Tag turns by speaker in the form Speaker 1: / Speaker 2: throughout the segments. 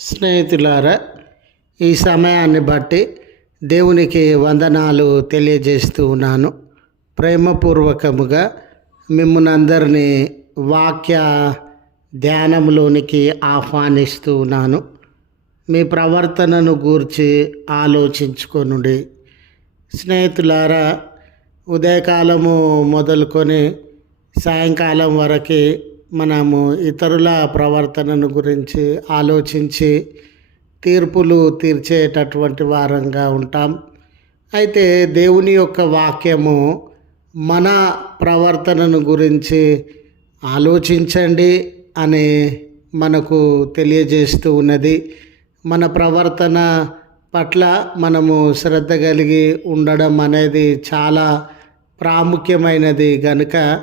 Speaker 1: స్నేహితులారా ఈ సమయాన్ని బట్టి దేవునికి వందనాలు తెలియజేస్తూ ఉన్నాను. ప్రేమపూర్వకముగా మిమ్మల్ని అందరినీ వాక్య ధ్యానంలోనికి ఆహ్వానిస్తూ ఉన్నాను. మీ ప్రవర్తనను గూర్చి ఆలోచించుకొనుడి. స్నేహితులారా ఉదయకాలము మొదలుకొని సాయంకాలం వరకు మనము ఇతరుల ప్రవర్తనను గురించి ఆలోచించి తీర్పులు తీర్చేటటువంటి వారంగా ఉంటాం. అయితే దేవుని యొక్క వాక్యము మన ప్రవర్తనను గురించి ఆలోచించండి అని మనకు తెలియజేస్తూ ఉన్నది. మన ప్రవర్తన పట్ల మనము శ్రద్ధ కలిగి ఉండడం అనేది చాలా ప్రాముఖ్యమైనది కనుక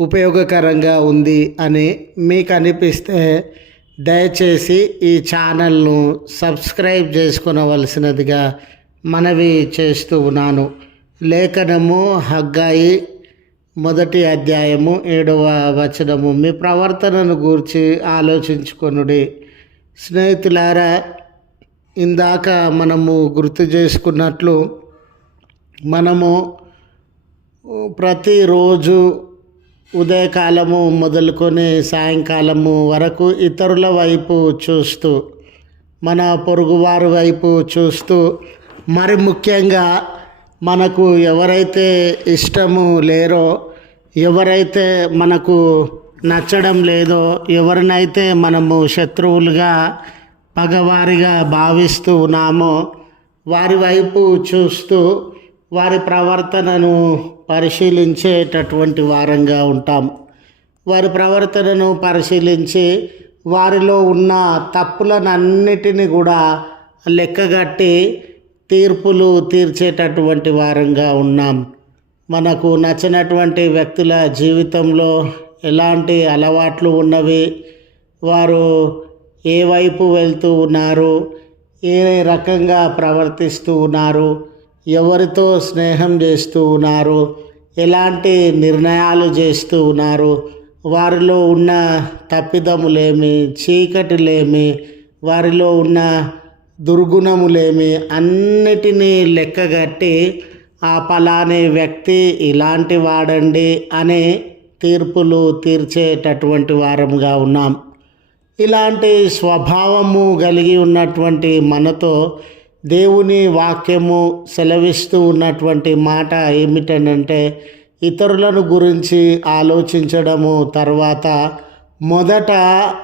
Speaker 1: ఉపయోగకరంగా ఉంది అని మీకు అనిపిస్తే దయచేసి ఈ ఛానల్ను సబ్స్క్రైబ్ చేసుకునవలసినదిగా మనవి చేస్తూ ఉన్నాను. లేఖనము హగ్గాయి మొదటి అధ్యాయము ఏడవ వచనము. మీ ప్రవర్తనను గూర్చి ఆలోచించుకొనుడి. స్నేహితులారా ఇందాక మనము గుర్తు చేసుకున్నట్లు మనము ప్రతిరోజు ఉదయకాలము మొదలుకొని సాయంకాలము వరకు ఇతరుల వైపు చూస్తూ మన పొరుగువారి వైపు చూస్తూ మరి ముఖ్యంగా మనకు ఎవరైతే ఇష్టము లేరో ఎవరైతే మనకు నచ్చడం లేదో ఎవరినైతే మనము శత్రువులుగా పగవారిగా భావిస్తూ ఉన్నామో వారి వైపు చూస్తూ వారి ప్రవర్తనను పరిశీలించేటటువంటి వారంగా ఉంటాం. వారి ప్రవర్తనను పరిశీలించి వారిలో ఉన్న తప్పులనన్నిటినీ కూడా లెక్కగట్టి తీర్పులు తీర్చేటటువంటి వారంగా ఉన్నాం. మనకు నచ్చినటువంటి వ్యక్తుల జీవితంలో ఎలాంటి అలవాట్లు ఉన్నవి? వారు ఏ వైపు వెళ్తూ ఉన్నారు? ఏ రకంగా ప్రవర్తిస్తూ ఉన్నారు? ఎవరితో స్నేహం చేస్తూ ఉన్నారు? ఎలాంటి నిర్ణయాలు చేస్తూ ఉన్నారు? వారిలో ఉన్న తప్పిదములేమి? చీకటిలేమి? వారిలో ఉన్న దుర్గుణములేమి? అన్నిటినీ లెక్కగట్టి ఆ పలానే వ్యక్తి ఇలాంటి వాడండి అనే తీర్పులు తీర్చేటటువంటి వారంగా ఉన్నాం. ఇలాంటి స్వభావము కలిగి ఉన్నటువంటి మనతో దేవుని వాక్యము సెలవిస్తూ ఉన్నటువంటి మాట ఏమిటనంటే ఇతరులను గురించి ఆలోచించడము తర్వాత మొదట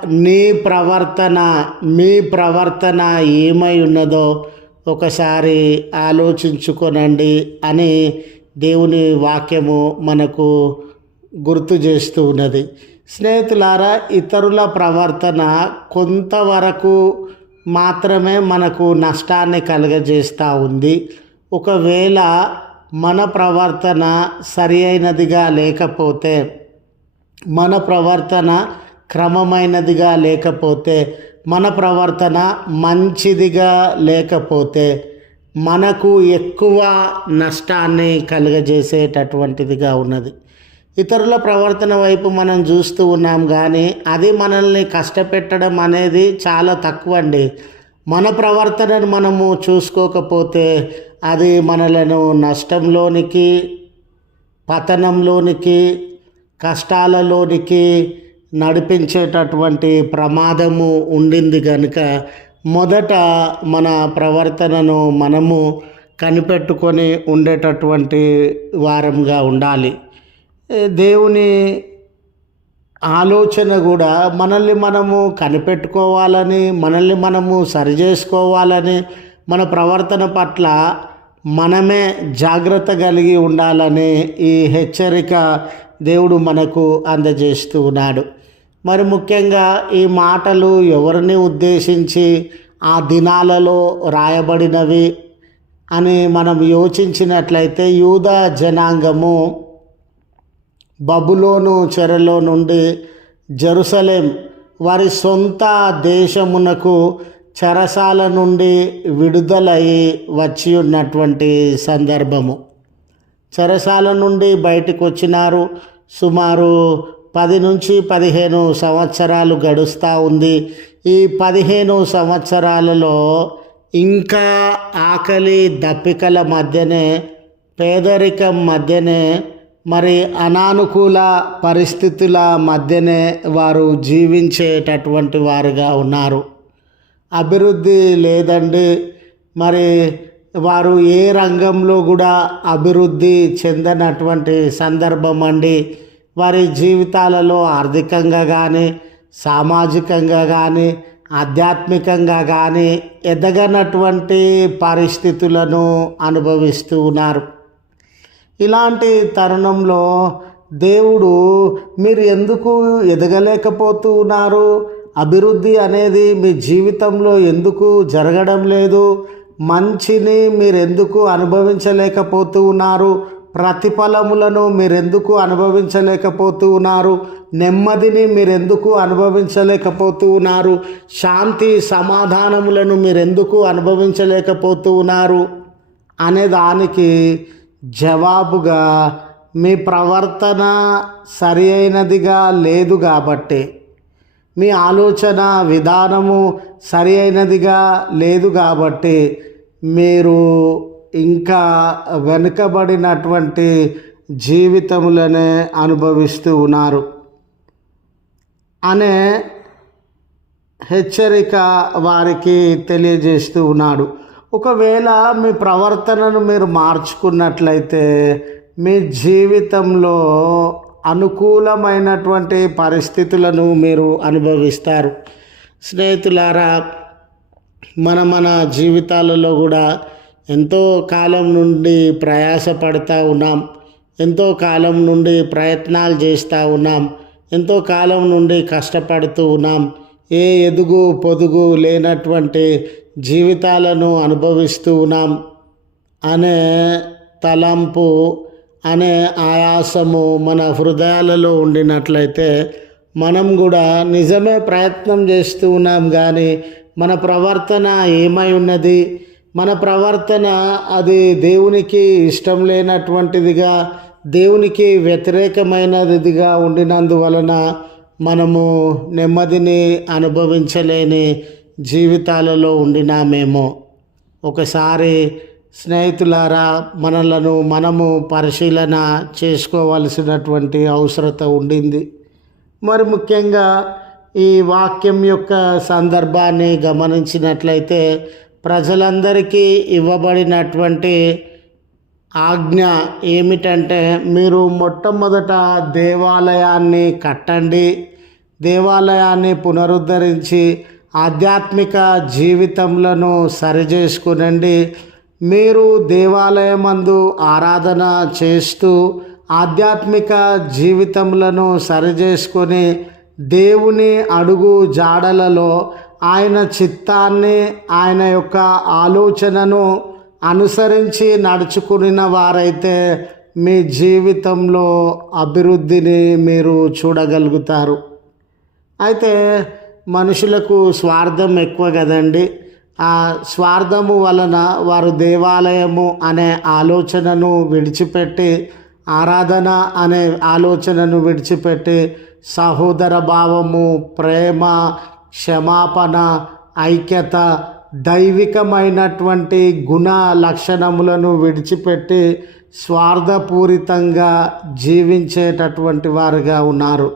Speaker 1: నీ ప్రవర్తన మీ ప్రవర్తన ఏమై ఉన్నదో ఒకసారి ఆలోచించుకొనండి అని దేవుని వాక్యము మనకు గుర్తు చేస్తూ ఉన్నది. స్నేహితులారా ఇతరుల ప్రవర్తన కొంతవరకు మాత్రమే మనకు నష్టాన్ని కలుగజేస్తూ ఉంది. ఒకవేళ మన ప్రవర్తన సరి అయినదిగా లేకపోతే మన ప్రవర్తన క్రమమైనదిగా లేకపోతే మన ప్రవర్తన మంచిదిగా లేకపోతే మనకు ఎక్కువ నష్టాన్ని కలుగజేసేటటువంటిదిగా ఉన్నది. ఇతరుల ప్రవర్తన వైపు మనం చూస్తూ ఉన్నాం కానీ అది మనల్ని కష్టపెట్టడం అనేది చాలా తక్కువ అండి మన ప్రవర్తనను మనము చూసుకోకపోతే అది మనలను నష్టంలోనికి పతనంలోనికి కష్టాలలోనికి నడిపించేటటువంటి ప్రమాదము ఉండింది కనుక మొదట మన ప్రవర్తనను మనము కనిపెట్టుకొని ఉండేటటువంటి వారంగా ఉండాలి. దేవుని ఆలోచన కూడా మనల్ని మనము కనిపెట్టుకోవాలని మనల్ని మనము సరి చేసుకోవాలని మన ప్రవర్తన పట్ల మనమే జాగ్రత్త కలిగి ఉండాలని ఈ హెచ్చరిక దేవుడు మనకు అందజేస్తూ ఉన్నాడు. మరి ముఖ్యంగా ఈ మాటలు ఎవరిని ఉద్దేశించి ఆ దినాలలో రాయబడినవి అని మనం యోచించినట్లయితే యూద జనాంగము బబులోను చెరలో నుండి జెరూసలేం వారి సొంత దేశమునకు చెరసాల నుండి విడుదలై వచ్చి ఉన్నటువంటి సందర్భము. చెరసాల నుండి బయటకు వచ్చినారు. సుమారు పది నుంచి పదిహేను సంవత్సరాలు గడుస్తూ ఉంది. ఈ పదిహేను సంవత్సరాలలో ఇంకా ఆకలి దప్పికల మధ్యనే పేదరికం మధ్యనే మరి అనానుకూల పరిస్థితుల మధ్యనే వారు జీవించేటటువంటి వారుగా ఉన్నారు. అభివృద్ధి లేదండి. మరి వారు ఏ రంగంలో కూడా అభివృద్ధి చెందనటువంటి సందర్భం అండి. వారి జీవితాలలో ఆర్థికంగా కానీ సామాజికంగా కానీ ఆధ్యాత్మికంగా కానీ ఎదగనటువంటి పరిస్థితులను అనుభవిస్తూ ఉన్నారు. ఇలాంటి తరుణంలో దేవుడు మీరు ఎందుకు ఎదగలేకపోతున్నారు? అభివృద్ధి అనేది మీ జీవితంలో ఎందుకు జరగడం లేదు? మంచిని మీరు ఎందుకు అనుభవించలేకపోతూ ఉన్నారు ప్రతిఫలములను మీరెందుకు అనుభవించలేకపోతూ ఉన్నారు నెమ్మదిని మీరెందుకు అనుభవించలేకపోతూ ఉన్నారు శాంతి సమాధానములను మీరెందుకు అనుభవించలేకపోతూ ఉన్నారు అనే దానికి జవాబుగా మీ ప్రవర్తన సరి అయినదిగా లేదు కాబట్టి మీ ఆలోచన విధానము సరి అయినదిగా లేదు కాబట్టి మీరు ఇంకా వెనుకబడినటువంటి జీవితములనే అనుభవిస్తూ ఉన్నారు. అనే హెచ్చరిక వారికి తెలియజేస్తూ ఉన్నాడు. ఒకవేళ మీ ప్రవర్తనను మీరు మార్చుకున్నట్లయితే మీ జీవితంలో అనుకూలమైనటువంటి పరిస్థితులను మీరు అనుభవిస్తారు. స్నేహితులారా మన మన జీవితాలలో కూడా ఎంతో కాలం నుండి ప్రయాసపడుతూ ఉన్నాం. ఎంతో కాలం నుండి ప్రయత్నాలు చేస్తూ ఉన్నాం. ఎంతో కాలం నుండి కష్టపడుతూ ఉన్నాం. ఏ ఎదుగు పొదుగు లేనటువంటి జీవితాలను అనుభవిస్తూ ఉన్నాం. అనే తలంపు అనే ఆయాసము మన హృదయాలలో ఉండినట్లయితే మనం కూడా నిజమే ప్రయత్నం చేస్తూ ఉన్నాం కానీ మన ప్రవర్తన ఏమై ఉన్నది? మన ప్రవర్తన అది దేవునికి ఇష్టం లేనటువంటిదిగా దేవునికి వ్యతిరేకమైనదిగా ఉండినందువలన మనము నెమ్మదిని అనుభవించలేని జీవితాలలో ఉండినామేమో. ఒకసారి స్నేహితులారా మనలను మనము పరిశీలన చేసుకోవలసినటువంటి అవసరత ఉండింది. మరి ముఖ్యంగా ఈ వాక్యం యొక్క సందర్భాన్ని గమనించినట్లయితే ప్రజలందరికీ ఇవ్వబడినటువంటి ఆజ్ఞ ఏమిటంటే మీరు మొట్టమొదట దేవాలయాన్ని కట్టండి. దేవాలయాన్ని పునరుద్ధరించి ఆధ్యాత్మిక జీవితములను సరిచేసుకునండి. మీరు దేవాలయమందు ఆరాధన చేస్తూ ఆధ్యాత్మిక జీవితములను సరిచేసుకొని దేవుని అడుగు జాడలలో ఆయన చిత్తాన్ని ఆయన యొక్క ఆలోచనను అనుసరించి నడుచుకున్న వారైతే మీ జీవితంలో అభివృద్ధిని మీరు చూడగలుగుతారు. అయితే మనుషులకు స్వార్థం ఎక్కువ కదండి. ఆ స్వార్థము వలన వారు దేవాలయము అనే ఆలోచనను విడిచిపెట్టి ఆరాధన అనే ఆలోచనను విడిచిపెట్టి సహోదర భావము ప్రేమ క్షమాపణ ఐక్యత దైవికమైనటువంటి గుణ లక్షణములను విడిచిపెట్టి స్వార్థపూరితంగా జీవించేటటువంటి వారుగా ఉన్నారు.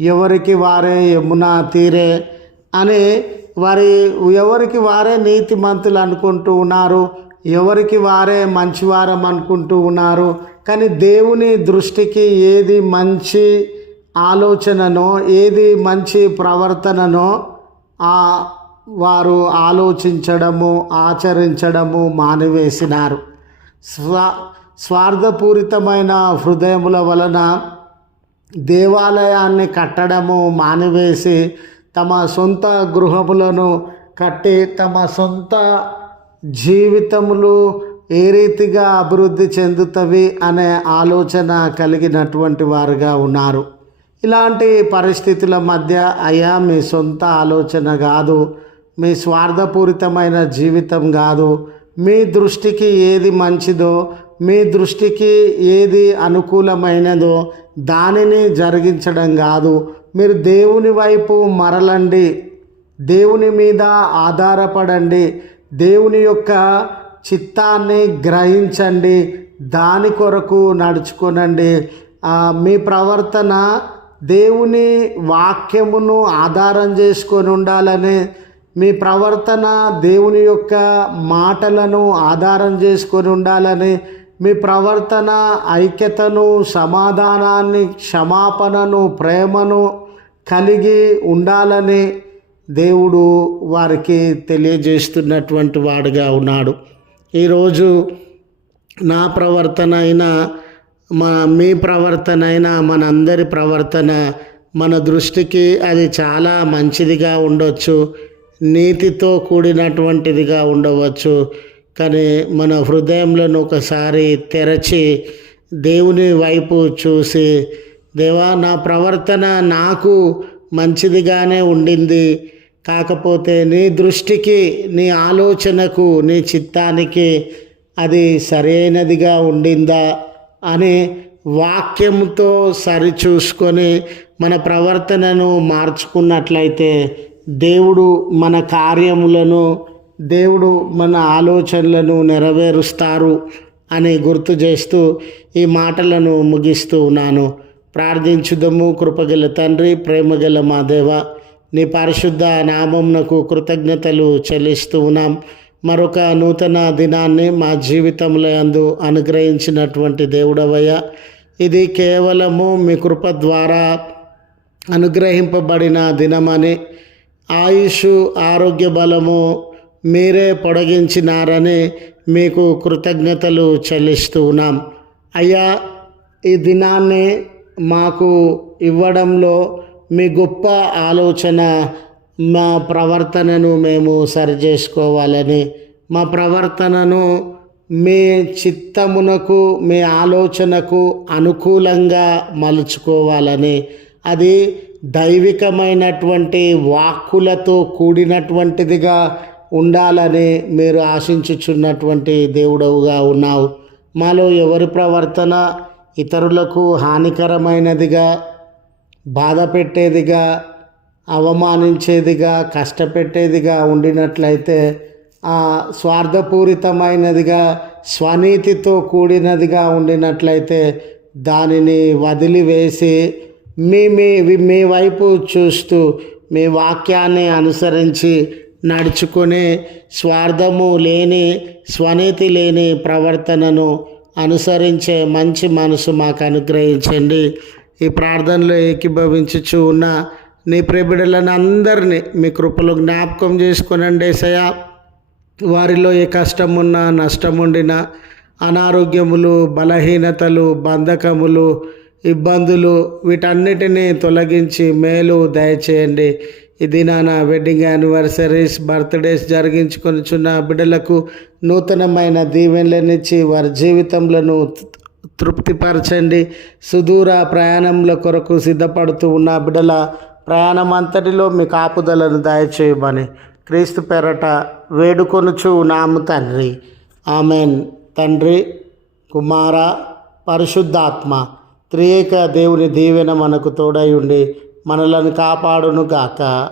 Speaker 1: ఎవరికి వారే యమునా తీరే అని వారి ఎవరికి వారే నీతి మంతులు అనుకుంటూ ఉన్నారు ఎవరికి వారే మంచివారం అనుకుంటూ ఉన్నారు. కానీ దేవుని దృష్టికి ఏది మంచి ఆలోచననో ఏది మంచి ప్రవర్తననో ఆ వారు ఆలోచించడము ఆచరించడము మానివేసినారు. స్వా స్వార్థపూరితమైన హృదయముల వలన దేవాలయాన్ని కట్టడము మానివేసి తమ సొంత గృహములను కట్టి తమ సొంత జీవితములు ఏ రీతిగా అభివృద్ధి చెందుతవి అనే ఆలోచన కలిగినటువంటి వారుగా ఉన్నారు. ఇలాంటి పరిస్థితుల మధ్య అయ్యా మీ సొంత ఆలోచన కాదు మీ స్వార్థపూరితమైన జీవితం కాదు మీ దృష్టికి ఏది మంచిదో మీ దృష్టికి ఏది అనుకూలమైనదో దానిని జరిగించడం కాదు. మీరు దేవుని వైపు మరలండి. దేవుని మీద ఆధారపడండి. దేవుని యొక్క చిత్తాన్ని గ్రహించండి. దాని కొరకు నడుచుకోనండి. మీ ప్రవర్తన దేవుని వాక్యమును ఆధారం చేసుకొని ఉండాలని మీ ప్రవర్తన దేవుని యొక్క మాటలను ఆధారం చేసుకొని ఉండాలని మీ ప్రవర్తన ఐక్యతను సమాధానాన్ని క్షమాపణను ప్రేమను కలిగి ఉండాలని దేవుడు వారికి తెలియజేస్తున్నటువంటి వాడుగా ఉన్నాడు. ఈరోజు నా ప్రవర్తన అయినా మా మీ ప్రవర్తన అయినా మనందరి ప్రవర్తన మన దృష్టికి అది చాలా మంచిదిగా ఉండొచ్చు నీతితో కూడినటువంటిదిగా ఉండవచ్చు. కానీ మన హృదయంలో ఒకసారి తెరచి దేవుని వైపు చూసి దేవా నా ప్రవర్తన నాకు మంచిదిగానే ఉండింది. కాకపోతే నీ దృష్టికి నీ ఆలోచనకు నీ చిత్తానికి అది సరైనదిగా ఉండిందా? అని వాక్యంతో సరిచూసుకొని మన ప్రవర్తనను మార్చుకున్నట్లయితే దేవుడు మన కార్యములను దేవుడు మన ఆలోచనలను నెరవేరుస్తారు అని గుర్తు చేస్తూ ఈ మాటలను ముగిస్తూ ఉన్నాను. ప్రార్థించుదము కృపగల తండ్రి ప్రేమగల మా దేవ నీ పరిశుద్ధ నామంనకు కృతజ్ఞతలు చెల్లిస్తూ ఉన్నాం. మరొక నూతన దినాన్ని మా జీవితంలో అందు అనుగ్రహించినటువంటి దేవుడవయ్య ఇది కేవలము మీ కృప ద్వారా అనుగ్రహింపబడిన దినమని ఆయుష్ ఆరోగ్య బలము మీరే పొడిగించినారని మీకు కృతజ్ఞతలు చెల్లిస్తూ ఉన్నాం. అయ్యా ఈ దినాన్ని మాకు ఇవ్వడంలో మీ గొప్ప ఆలోచన మా ప్రవర్తనను మేము సరిచేసుకోవాలని మా ప్రవర్తనను మీ చిత్తమునకు మీ ఆలోచనకు అనుకూలంగా మలుచుకోవాలని అది దైవికమైనటువంటి వాక్కులతో కూడినటువంటిదిగా ఉండాలని మీరు ఆశించుచున్నటువంటి దేవుడవుగా ఉన్నావు. మాలో ఎవరి ప్రవర్తన ఇతరులకు హానికరమైనదిగా బాధ పెట్టేదిగా అవమానించేదిగా కష్టపెట్టేదిగా ఉండినట్లయితే ఆ స్వార్థపూరితమైనదిగా స్వనీతితో కూడినదిగా ఉండినట్లయితే దానిని వదిలివేసి మీ మీ మీ వైపు చూస్తూ మీ వాక్యాన్ని అనుసరించి నడుచుకునే స్వార్థము లేని స్వనీతి లేని ప్రవర్తనను అనుసరించే మంచి మనసు మాకు అనుగ్రహించండి. ఈ ప్రార్థనలో ఏకీభవించుచు ఉన్న నీ ప్రబిడలను అందరినీ మీ కృపలో జ్ఞాపకం చేసుకునండి సయా వారిలో ఏ కష్టం ఉన్నా నష్టం ఉండినా అనారోగ్యములు బలహీనతలు బంధకములు ఇబ్బందులు వీటన్నిటినీ తొలగించి మేలు దయచేయండి. ఇది నా వెడ్డింగ్ యానివర్సరీస్ బర్త్డేస్ జరిగించుకొనిచున్న బిడ్డలకు నూతనమైన దీవెనలనిచ్చి వారి జీవితంలో తృప్తిపరచండి. సుదూర ప్రయాణంల కొరకు సిద్ధపడుతూ ఉన్న బిడ్డల ప్రయాణం అంతటిలో మీ కాపుదలను దయచేయమని క్రీస్తు పెరట వేడుకొనుచు నాము తండ్రి. ఆమెన్. తండ్రి కుమార పరిశుద్ధాత్మ త్రియేక దేవుని దీవెన మనకు తోడై ఉండి మనలను కాపాడునుగాక.